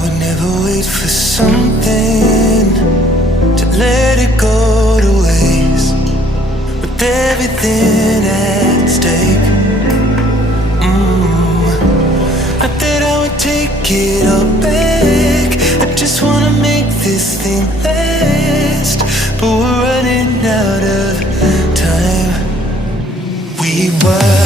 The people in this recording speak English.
would never wait for something to let it go to waste. With everything at stake, not that I would take it all back. I just wanna make this thing last, but we're running out of time. We were